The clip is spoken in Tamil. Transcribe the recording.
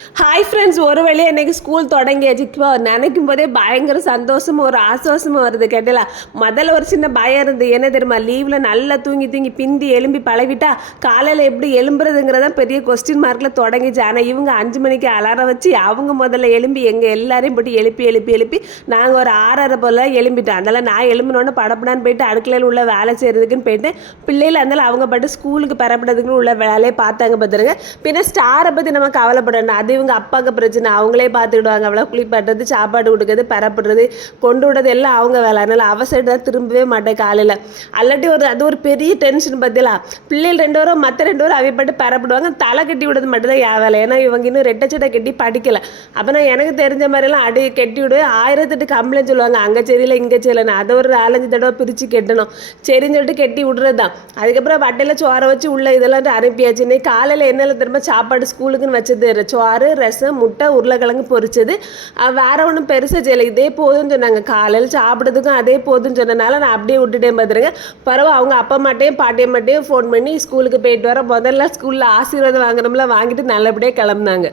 ஹாய் ஃப்ரெண்ட்ஸ், ஒரு வழியாக இன்றைக்கி ஸ்கூல் தொடங்கியாச்சு. இப்போ நினைக்கும் போதே பயங்கர சந்தோஷமும் ஒரு ஆசுவாசமும் வருது. கேட்டல முதல்ல ஒரு சின்ன பயம் இருந்து, என்ன தெரியுமா, லீவில் நல்லா தூங்கி தூங்கி பிந்தி எலும்பி பழகிட்டா காலையில் எப்படி எலும்புறதுங்கிறதான் பெரிய கொஸ்டின் மார்க்கில் தொடங்கிச்சு. ஆனால் இவங்க 5 மணிக்கு அலாரம் வச்சு அவங்க முதல்ல எலும்பி எங்கள் எல்லாரையும் போட்டு எழுப்பி எழுப்பி எழுப்பி நாங்கள் ஒரு 6:30 போல் எழும்பிட்டோம். அதனால் நான் எழும்பினோன்னு படப்படான்னு போயிட்டு அடுக்கலையில் உள்ள வேலை செய்கிறதுக்குன்னு போயிட்டு பிள்ளைகள் இருந்தாலும் அவங்க பாட்டு ஸ்கூலுக்கு பெறப்படுறதுக்குன்னு உள்ள வேலையை பார்த்தாங்க. பார்த்துருங்க. பின்ன ஸ்டாரை பற்றி நம்ம கவலைப்படணும். அது இவங்க அப்பாவுக்கு பிரச்சனை, அவங்களே பார்த்துக்கிடுவாங்க. அவ்வளோ குளிப்பாட்டுறது, சாப்பாடு கொடுக்குறது, பரப்புறது, கொண்டு விடுறது எல்லாம் அவங்க வேலை. அதனால் அவ சைடு தான் திரும்பவே மாட்டேன் காலையில். அல்லாட்டி அது ஒரு பெரிய டென்ஷன் பற்றிலாம். பிள்ளைகள் 2 பேரும் மற்ற 2 பேரும் அவைப்பட்டு பரப்பிடுவாங்க. தலை கட்டி விடுறது மட்டும்தான் என் வேலை. ஏன்னா இவங்க இன்னும் ரெட்டச்சட்டை கட்டி படிக்கலை. அப்போ நான் எனக்கு தெரிஞ்ச மாதிரிலாம் அடி கட்டி விடுவேன். 1008 கம்ப்ளைண்ட் சொல்லுவாங்க, அங்கே சரியில்லை இங்கே சரியில்லைன்னு. அதை ஒரு 4-5 தடவை பிரித்து கட்டணும். சரின்னு சொல்லிட்டு கட்டி விடுறது தான். அதுக்கப்புறம் வட்டையில் சோறை வச்சு உள்ள இதெல்லாம் அனுப்பியாச்சு. இன்னைக்கு காலையில் என்னென்ன திரும்ப சாப்பாடு ஸ்கூலுக்குன்னு வச்சது சோறு, ரசம், முட்டை, உருளைக்கிழங்கு பொரிச்சது. வேற ஒன்றும் பெருசாக செய்யலை. இதே போதும்னு சொன்னாங்க. காலையில் சாப்பிட்றதுக்கும் அதே போதும்னு சொன்னனால நான் அப்படியே விட்டுட்டேன். பார்த்துருங்க. பரவாயில்ல, அவங்க அப்பா மாட்டையும் பாட்டியை மாட்டையும் ஃபோன் பண்ணி ஸ்கூலுக்கு போயிட்டு வர முதல்ல ஸ்கூலில் ஆசீர்வாதம் வாங்குறோம்ல, வாங்கிட்டு நல்லபடியாக கிளம்புனாங்க.